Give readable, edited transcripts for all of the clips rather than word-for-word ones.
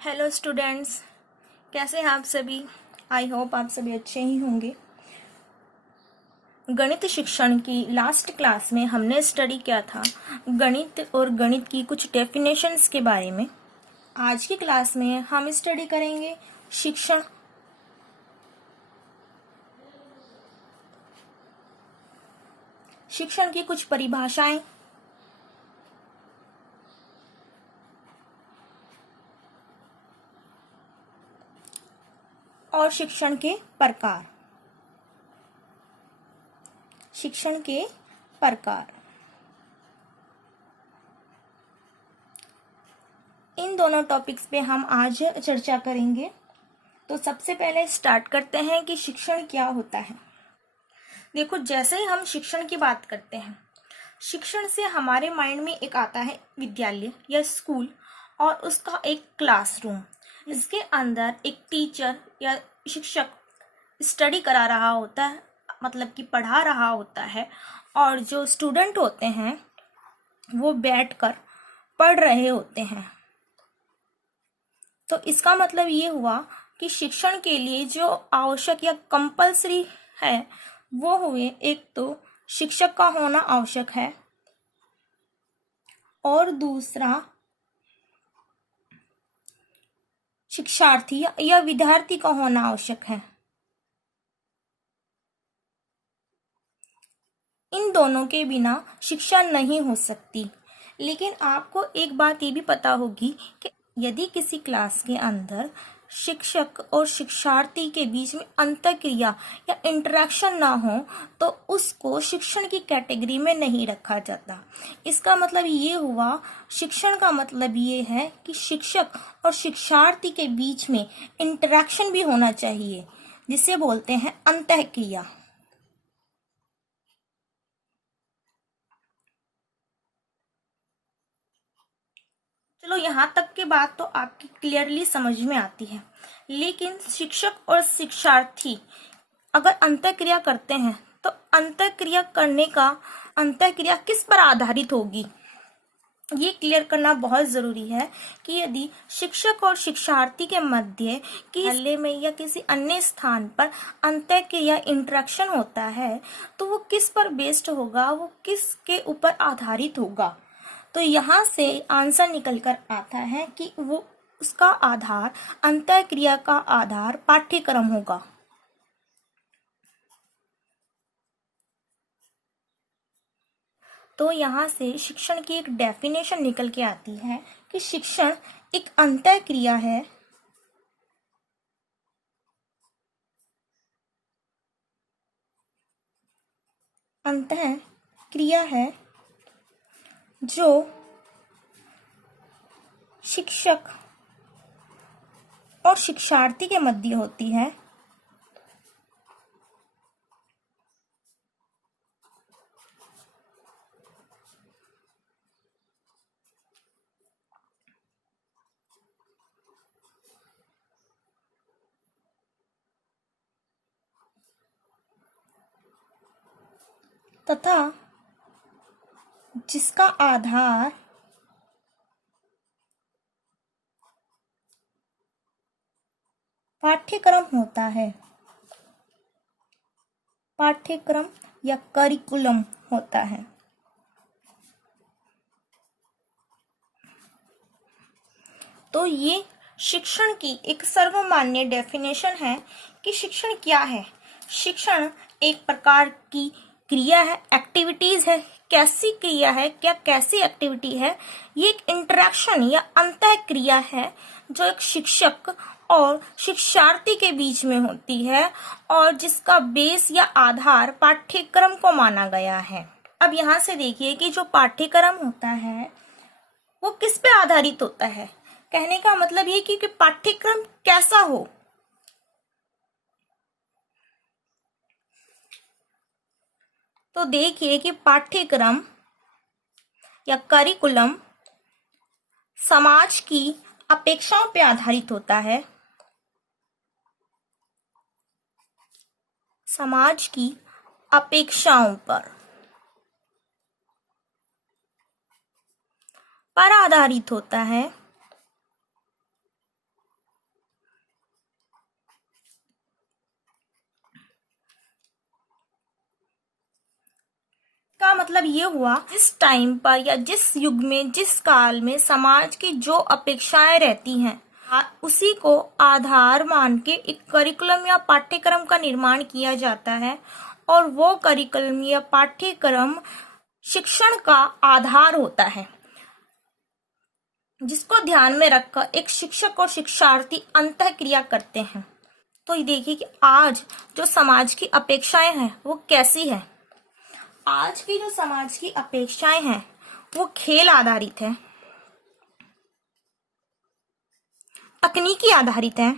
Hello students, कैसे हैं आप सभी। आई होप आप सभी अच्छे ही होंगे। गणित शिक्षण की लास्ट क्लास में हमने स्टडी किया था गणित और गणित की कुछ डेफिनेशंस के बारे में। आज की क्लास में हम स्टडी करेंगे शिक्षण की कुछ परिभाषाएं और शिक्षण के प्रकार। इन दोनों टॉपिक्स पे हम आज चर्चा करेंगे। तो सबसे पहले स्टार्ट करते हैं कि शिक्षण क्या होता है। देखो, जैसे ही हम शिक्षण की बात करते हैं, शिक्षण से हमारे माइंड में एक आता है विद्यालय या स्कूल और उसका एक क्लासरूम। इसके अंदर एक टीचर या शिक्षक स्टडी करा रहा होता है, मतलब कि पढ़ा रहा होता है, और जो स्टूडेंट होते हैं वो बैठकर पढ़ रहे होते हैं। तो इसका मतलब ये हुआ कि शिक्षण के लिए जो आवश्यक या कंपलसरी है वो हुए, एक तो शिक्षक का होना आवश्यक है और दूसरा शिक्षार्थी या विद्यार्थी का होना आवश्यक है। इन दोनों के बिना शिक्षा नहीं हो सकती। लेकिन आपको एक बात ये भी पता होगी कि यदि किसी क्लास के अंदर शिक्षक और शिक्षार्थी के बीच में अंतःक्रिया या इंटरेक्शन ना हो तो उसको शिक्षण की कैटेगरी में नहीं रखा जाता। इसका मतलब ये हुआ, शिक्षण का मतलब ये है कि शिक्षक और शिक्षार्थी के बीच में इंटरेक्शन भी होना चाहिए, जिसे बोलते हैं अंतःक्रिया। चलो, यहाँ तक की बात तो आपकी क्लियरली समझ में आती है। लेकिन शिक्षक और शिक्षार्थी अगर अंतःक्रिया करते हैं तो अंतःक्रिया किस पर आधारित होगी, ये क्लियर करना बहुत जरूरी है कि यदि शिक्षक और शिक्षार्थी के मध्य की हल्ले में या किसी अन्य स्थान पर अंतःक्रिया इंटरेक्शन होता है तो वो किस पर बेस्ड होगा, वो किसके ऊपर आधारित होगा। तो यहाँ से आंसर निकल कर आता है कि वो उसका आधार, अंतःक्रिया का आधार पाठ्यक्रम होगा। तो यहाँ से शिक्षण की एक डेफिनेशन निकल के आती है कि शिक्षण एक अंतःक्रिया है जो शिक्षक और शिक्षार्थी के मध्य होती है तथा जिसका आधार पाठ्यक्रम होता है, पाठ्यक्रम या करिकुलम होता है। तो ये शिक्षण की एक सर्वमान्य डेफिनेशन है कि शिक्षण क्या है। शिक्षण एक प्रकार की क्रिया है, एक्टिविटीज है। कैसी क्रिया है, क्या कैसी एक्टिविटी है? ये एक इंटरेक्शन या अंतःक्रिया है जो एक शिक्षक और शिक्षार्थी के बीच में होती है और जिसका बेस या आधार पाठ्यक्रम को माना गया है। अब यहाँ से देखिए कि जो पाठ्यक्रम होता है वो किस पे आधारित होता है। कहने का मतलब ये कि पाठ्यक्रम कैसा हो। तो देखिए कि पाठ्यक्रम या करिकुलम समाज की अपेक्षाओं पे आधारित होता है, समाज की अपेक्षाओं पर आधारित होता है मतलब ये हुआ, जिस टाइम पर या जिस युग में, जिस काल में समाज की जो अपेक्षाएं रहती हैं, उसी को आधार मान के एक करिकुलम या पाठ्यक्रम का निर्माण किया जाता है, और वो करिकुलम या पाठ्यक्रम शिक्षण का आधार होता है, जिसको ध्यान में रखकर एक शिक्षक और शिक्षार्थी अंतःक्रिया करते हैं। तो ये देखिए कि आज जो समाज की अपेक्षाएं हैं वो कैसी है। आज की जो समाज की अपेक्षाएं हैं वो खेल आधारित है, तकनीकी आधारित है।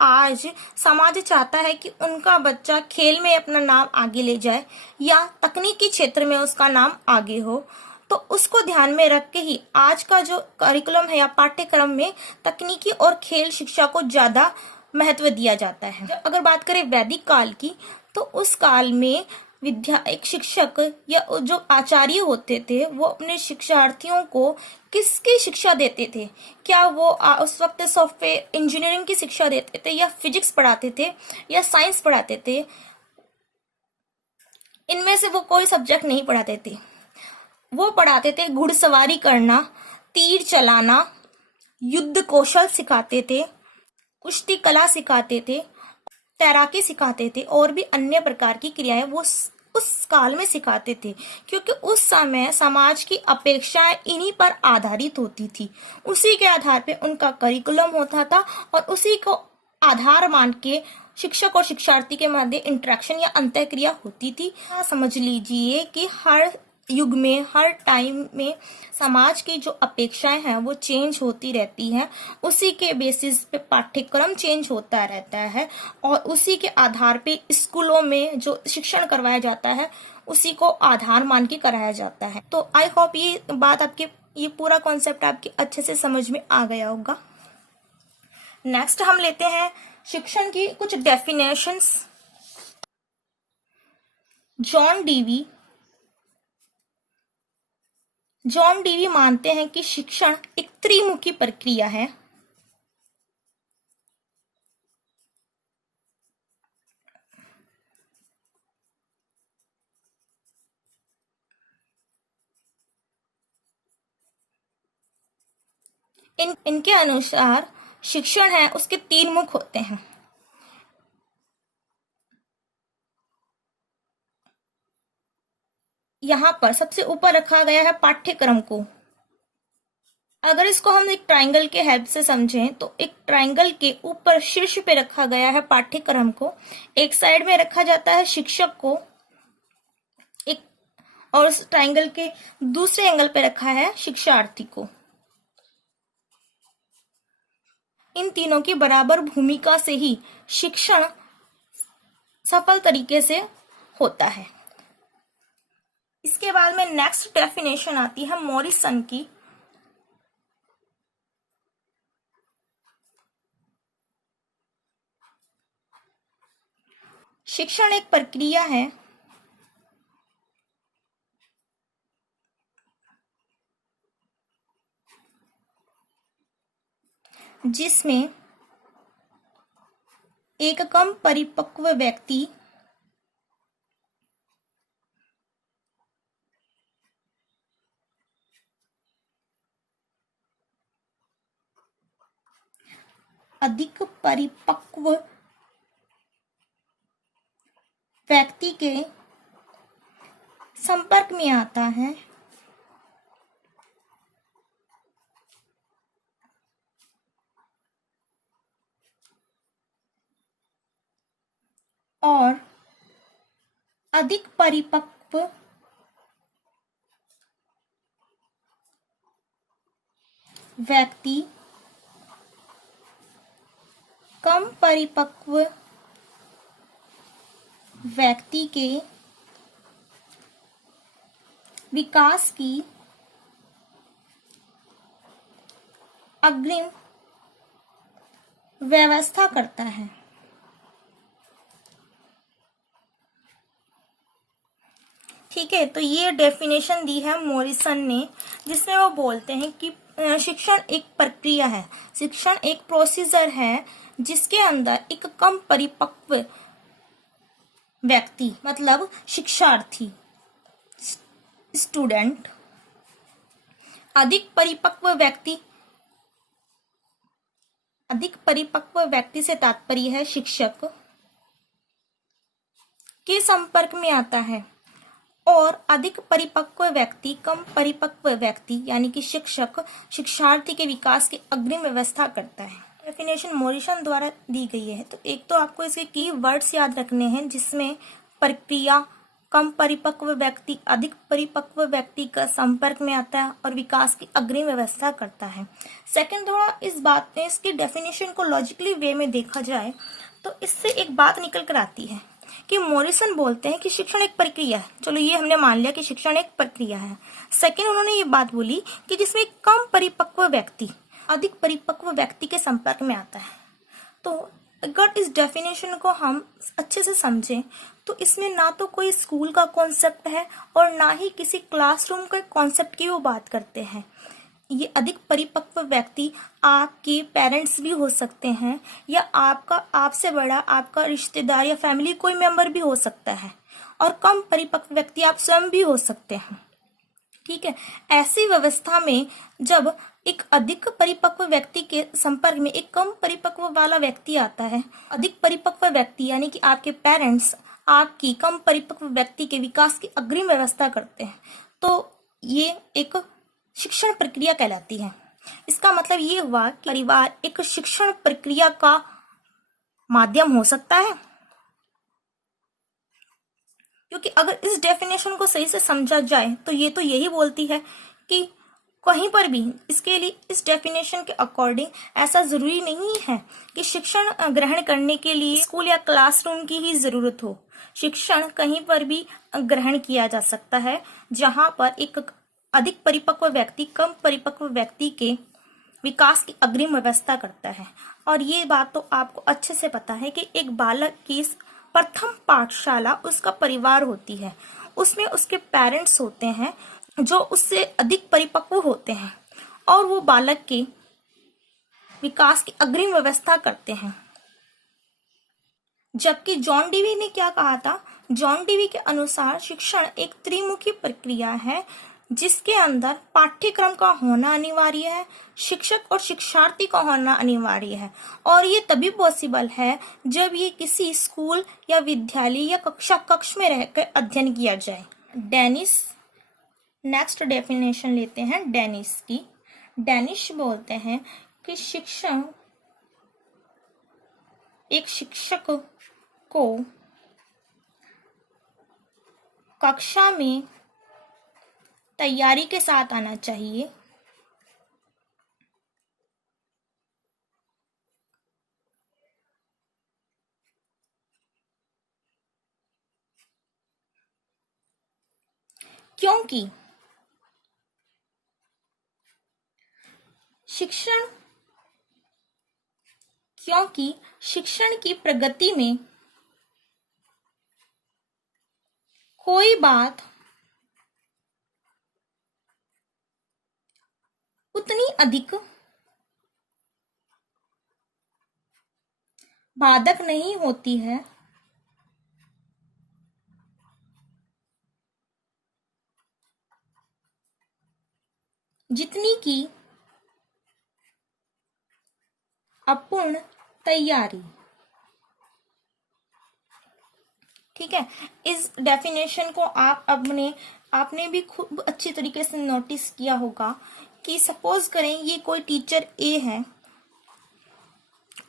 आज समाज चाहता है कि उनका बच्चा खेल में अपना नाम आगे ले जाए या तकनीकी क्षेत्र में उसका नाम आगे हो, तो उसको ध्यान में रख के ही आज का जो करिकुलम है या पाठ्यक्रम में तकनीकी और खेल शिक्षा को ज्यादा महत्व दिया जाता है। अगर बात करें वैदिक काल की, तो उस काल में एक शिक्षक या जो आचार्य होते थे वो अपने शिक्षार्थियों को किसकी शिक्षा देते थे? क्या वो उस वक्त सॉफ्टवेयर इंजीनियरिंग की शिक्षा देते थे, या फिजिक्स पढ़ाते थे, या साइंस पढ़ाते थे? इनमें से वो कोई सब्जेक्ट नहीं पढ़ाते थे। वो पढ़ाते थे घुड़सवारी करना, तीर चलाना, युद्ध कौशल सिखाते थे, कुश्ती कला सिखाते थे, तैराकी सिखाते थे, और भी अन्य प्रकार की क्रियाएं वो उस काल में सिखाते थे, क्योंकि उस समय समाज की अपेक्षाएं इन्हीं पर आधारित होती थी। उसी के आधार पे उनका करिकुलम होता था, और उसी को आधार मान के शिक्षक और शिक्षार्थी के मध्य इंटरेक्शन या अंतःक्रिया होती थी। समझ लीजिए कि हर युग में, हर टाइम में समाज की जो अपेक्षाएं हैं वो चेंज होती रहती हैं। उसी के बेसिस पे पाठ्यक्रम चेंज होता रहता है, और उसी के आधार पे स्कूलों में जो शिक्षण करवाया जाता है उसी को आधार मान के कराया जाता है। तो आई होप ये बात आपके, ये पूरा कॉन्सेप्ट आपके अच्छे से समझ में आ गया होगा। नेक्स्ट हम लेते हैं शिक्षण की कुछ डेफिनेशंस। जॉन डीवी मानते हैं कि शिक्षण एक त्रिमुखी प्रक्रिया है। इनके अनुसार शिक्षण है उसके तीन मुख होते हैं। यहाँ पर सबसे ऊपर रखा गया है पाठ्यक्रम को। अगर इसको हम एक ट्रायंगल के हेल्प से समझें, तो एक ट्रायंगल के ऊपर शीर्ष पे रखा गया है पाठ्यक्रम को, एक साइड में रखा जाता है शिक्षक को, एक और उस ट्रायंगल के दूसरे एंगल पे रखा है शिक्षार्थी को। इन तीनों की बराबर भूमिका से ही शिक्षण सफल तरीके से होता है। इसके बाद में नेक्स्ट डेफिनेशन आती है मॉरिसन की। शिक्षण एक प्रक्रिया है जिसमें एक कम परिपक्व व्यक्ति अधिक परिपक्व व्यक्ति के संपर्क में आता है और अधिक परिपक्व व्यक्ति कम परिपक्व व्यक्ति के विकास की अग्रिम व्यवस्था करता है। ठीक है, तो ये डेफिनेशन दी है मॉरिसन ने, जिसमें वो बोलते हैं कि शिक्षण एक प्रक्रिया है, शिक्षण एक प्रोसीजर है जिसके अंदर एक कम परिपक्व व्यक्ति मतलब शिक्षार्थी, स्टूडेंट। अधिक परिपक्व व्यक्ति से तात्पर्य है शिक्षक के संपर्क में आता है। और अधिक परिपक्व व्यक्ति कम परिपक्व व्यक्ति यानी कि शिक्षक शिक्षार्थी के विकास की अग्रिम व्यवस्था करता है। डेफिनेशन मॉरिसन द्वारा दी गई है। तो एक तो आपको इसके की वर्ड्स याद रखने हैं, जिसमें प्रक्रिया, कम परिपक्व व्यक्ति अधिक परिपक्व व्यक्ति का संपर्क में आता है और विकास की अग्रिम व्यवस्था करता है। सेकंड, थोड़ा इस बात में इसकी डेफिनेशन को लॉजिकली वे में देखा जाए तो इससे एक बात निकल कर आती है कि मॉरिसन बोलते हैं कि शिक्षण एक प्रक्रिया है। चलो ये हमने मान लिया कि शिक्षण एक प्रक्रिया है। सेकंड, उन्होंने ये बात बोली कि जिसमें कम परिपक्व व्यक्ति अधिक परिपक्व व्यक्ति के संपर्क में आता है। तो अगर इस डेफिनेशन को हम अच्छे से समझें तो इसमें ना तो कोई स्कूल का कॉन्सेप्ट है और ना ही किसी क्लासरूम के कॉन्सेप्ट की वो बात करते हैं। ये अधिक परिपक्व व्यक्ति आपके पेरेंट्स भी हो सकते हैं या आपसे बड़ा आपका रिश्तेदार या फैमिली कोई मेंबर भी हो सकता है, और कम परिपक्व व्यक्ति आप स्वयं भी हो सकते हैं। ठीक है, ऐसी व्यवस्था में जब एक अधिक परिपक्व व्यक्ति के संपर्क में एक कम परिपक्व वाला व्यक्ति आता है, अधिक परिपक्व व्यक्ति यानी कि आपके पेरेंट्स आपकी कम परिपक्व व्यक्ति के विकास की अग्रिम व्यवस्था करते हैं, तो ये एक शिक्षण प्रक्रिया कहलाती है। इसका मतलब ये हुआ कि परिवार एक शिक्षण प्रक्रिया का माध्यम हो सकता है, क्योंकि अगर इस डेफिनेशन को सही से समझा जाए तो ये यही बोलती है कि कहीं पर भी इसके लिए इस डेफिनेशन के अकॉर्डिंग ऐसा जरूरी नहीं है कि शिक्षण ग्रहण करने के लिए स्कूल या क्लासरूम की ही जरूरत हो। शिक्षण कहीं पर भी ग्रहण किया जा सकता है जहां पर एक अधिक परिपक्व व्यक्ति कम परिपक्व व्यक्ति के विकास की अग्रिम व्यवस्था करता है। और ये बात तो आपको अच्छे से पता है कि एक बालक की प्रथम पाठशाला उसका परिवार होती है, उसमें उसके पेरेंट्स होते हैं जो उससे अधिक परिपक्व होते हैं और वो बालक के विकास की अग्रिम व्यवस्था करते हैं। जबकि जॉन डीवी ने क्या कहा था? जॉन डीवी के अनुसार शिक्षण एक त्रिमुखी प्रक्रिया है जिसके अंदर पाठ्यक्रम का होना अनिवार्य है, शिक्षक और शिक्षार्थी का होना अनिवार्य है, और ये तभी पॉसिबल है जब ये किसी स्कूल या विद्यालय या कक्ष में रहकर अध्ययन किया जाए। डेनिस, नेक्स्ट डेफिनेशन लेते हैं डेनिस की। डेनिस बोलते हैं कि शिक्षण एक शिक्षक को कक्षा में तैयारी के साथ आना चाहिए, क्योंकि शिक्षण की प्रगति में कोई बात उतनी अधिक बाधक नहीं होती है जितनी की अपूर्ण तैयारी। ठीक है, इस डेफिनेशन को आपने भी खूब अच्छी तरीके से नोटिस किया होगा कि सपोज करें ये कोई टीचर ए है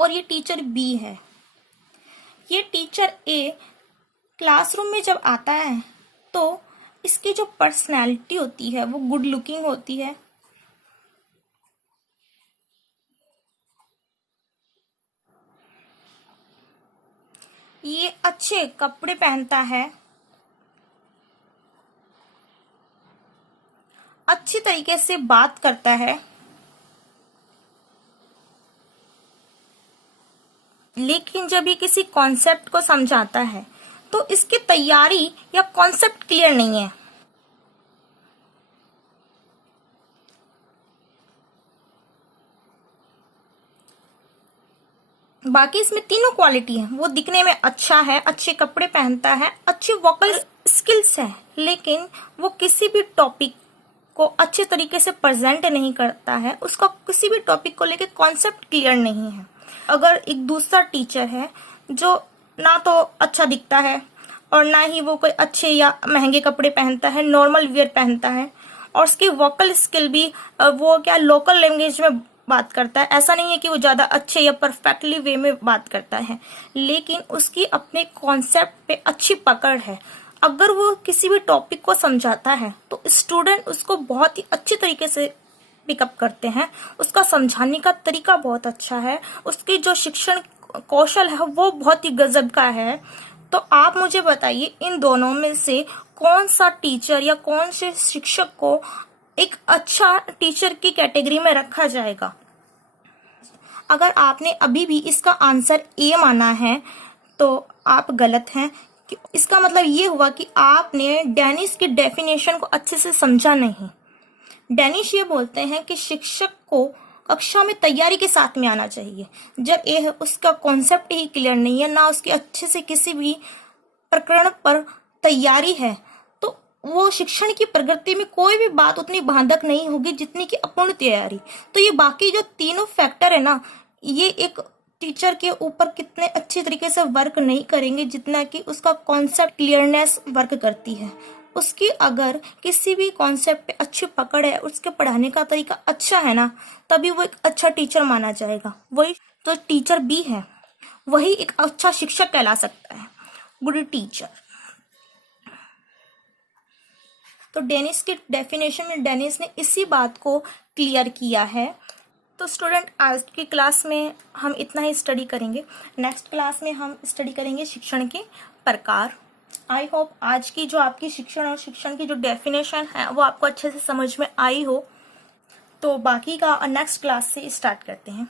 और ये टीचर बी है। ये टीचर ए क्लासरूम में जब आता है तो इसकी जो पर्सनैलिटी होती है वो गुड लुकिंग होती है, ये अच्छे कपड़े पहनता है, अच्छी तरीके से बात करता है, लेकिन जब ये किसी कॉन्सेप्ट को समझाता है तो इसकी तैयारी या कॉन्सेप्ट क्लियर नहीं है। बाकी इसमें तीनों क्वालिटी है। वो दिखने में अच्छा है, अच्छे कपड़े पहनता है, अच्छी वोकल स्किल्स है, लेकिन वो किसी भी टॉपिक को अच्छे तरीके से प्रेजेंट नहीं करता है, उसका किसी भी टॉपिक को लेके कॉन्सेप्ट क्लियर नहीं है। अगर एक दूसरा टीचर है जो ना तो अच्छा दिखता है और ना ही वो कोई अच्छे या महंगे कपड़े पहनता है, नॉर्मल वियर पहनता है, और उसकी वोकल स्किल भी वो क्या लोकल लैंग्वेज में बात करता है, ऐसा नहीं है कि वो ज़्यादा अच्छे या परफेक्टली वे में बात करता है, लेकिन उसकी अपने कॉन्सेप्ट पे अच्छी पकड़ है। अगर वो किसी भी टॉपिक को समझाता है तो स्टूडेंट उसको बहुत ही अच्छे तरीके से पिकअप करते हैं, उसका समझाने का तरीका बहुत अच्छा है, उसकी जो शिक्षण कौशल है वो बहुत ही गजब का है। तो आप मुझे बताइए इन दोनों में से कौन सा टीचर या कौन से शिक्षक को एक अच्छा टीचर की कैटेगरी में रखा जाएगा। अगर आपने अभी भी इसका आंसर ए माना है तो आप गलत हैं। इसका मतलब ये हुआ कि आपने डेनिस की डेफिनेशन को अच्छे से समझा नहीं। डेनिस ये बोलते हैं कि शिक्षक को कक्षा में तैयारी के साथ में आना चाहिए। जब ये उसका कॉन्सेप्ट ही क्लियर नहीं है, ना उसकी अच्छे से किसी भी प्रकरण पर तैयारी है, तो वो शिक्षण की प्रगति में कोई भी बात उतनी बाधक नहीं होगी जितनी कि अपूर्ण तैयारी। तो ये बाकी जो तीनों फैक्टर है ना, ये एक टीचर के ऊपर कितने अच्छी तरीके से वर्क नहीं करेंगे जितना कि उसका कॉन्सेप्ट क्लियरनेस वर्क करती है। उसकी अगर किसी भी कॉन्सेप्ट पे अच्छी पकड़ है, उसके पढ़ाने का तरीका अच्छा है ना, तभी वो एक अच्छा टीचर माना जाएगा। वही तो टीचर भी है, वही एक अच्छा शिक्षक कहला सकता है, गुड टीचर। तो डेनिस की डेफिनेशन में डेनिस ने इसी बात को क्लियर किया है। तो स्टूडेंट आज की क्लास में हम इतना ही स्टडी करेंगे। नेक्स्ट क्लास में हम स्टडी करेंगे शिक्षण के प्रकार। आई होप आज की जो आपकी शिक्षण और शिक्षण की जो डेफिनेशन है वो आपको अच्छे से समझ में आई हो। तो बाकी का नेक्स्ट क्लास से स्टार्ट करते हैं।